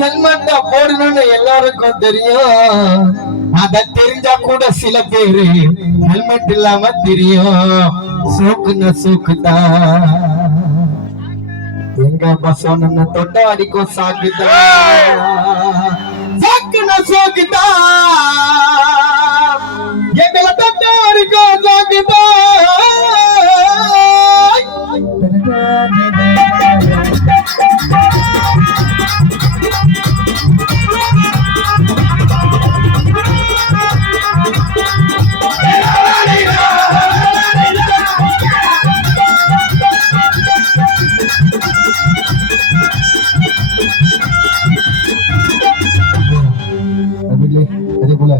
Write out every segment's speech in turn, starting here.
ஹெல்மெட்ட போடணும்னு எல்லாருக்கும் தெரியும். அத தெரிஞ்சா கூட சில பேரு ஹெல்மெட் இல்லாம தெரியும். சோக்குன சோக்குதான் எங்க பசோன்னு தொட்ட அடிக்கும் சாக்குதா. சாக்குன சோக்குதா எங்களை தொட்ட அடிக்கும் சாக்குதா. அதே போல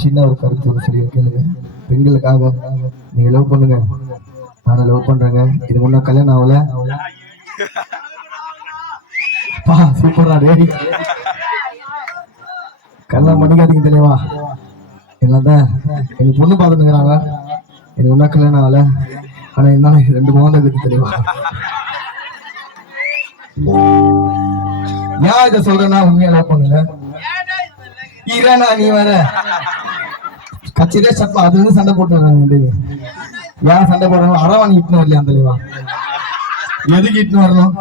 சின்ன ஒரு கருத்து சொல்லி கேளுங்க. பெண்களுக்காக நீங்க லவ் பண்ணுங்க, நானும் லவ் பண்றேங்க. இது முன்ன கல்யாணம் ஆகல. சூப்பரா ரேடி கல்யாணம் பண்ணிக்காதீங்க தெளிவா. என்னதான் எனக்கு பொண்ணு பார்த்துங்கிறாங்க, எனக்கு ஒன்னா கல்யாணம் ஆகல. ஆனா என்ன 2 மாதம் இருக்கு தெளிவா. ஏன் இதை சொல்றேன்னா உண்மையா லவ் பண்ணுங்க. ஈரானா நீ வேற கட்சியிலே சப்பா அது வந்து சண்டை போட்டு ஏன் சண்டை போடுறாங்க? அரவாணி இட்டுன்னு வரலையா தெளிவா? எதுக்கு இட்டுன்னு வரணும்?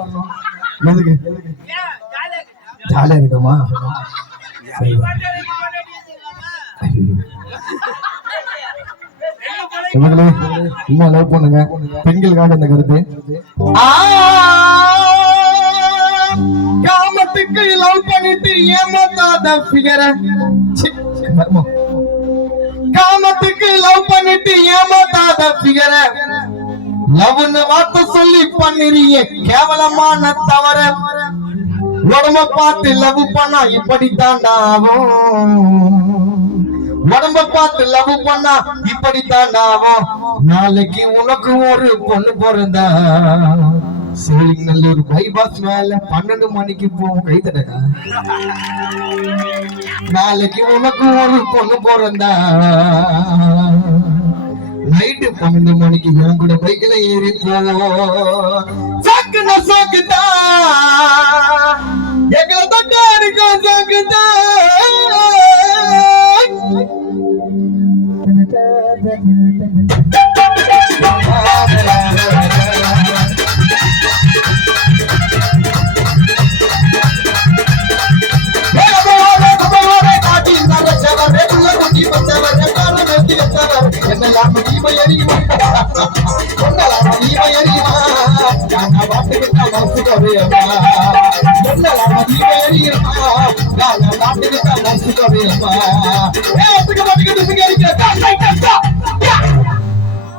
எதுக்கு? ஜாலியா இருக்குமா? இன்னும் லவ் பண்ணுங்க. பெண்களுக்காக இந்த கருத்து. காமத்துக்கு லவ் பண்ணிட்டு ஏமாத்தாத ஃபிகர. காமத்துக்கு லவ் பண்ணிட்டு ஏமாத்தாத ஃபிகர. லவ்னு வார்த்தை சொல்லி பண்ணிருங்க கேவலமான தவற. உடம்ப பார்த்து லவ் பண்ணா இப்படித்தான் ஆகும். உடம்ப பார்த்து லவ் பண்ணா இப்படித்தான் ஆகும். நாளைக்கு உனக்கு ஒரு பொண்ணு பிறந்தா சோழிங்கல்லூர் பைபாஸ் மேல 12 மணிக்கு போவோம். கை தடக்கா. நாளைக்கு உனக்கு ஒரு பொண்ணு பிறந்தா நைட்டு 12 மணிக்கு என் கூட பைக்ல ஏறி போவோம். சாக்குன சாக்குதா எங்களை தொட்டா இருக்கும் சாக்குதா.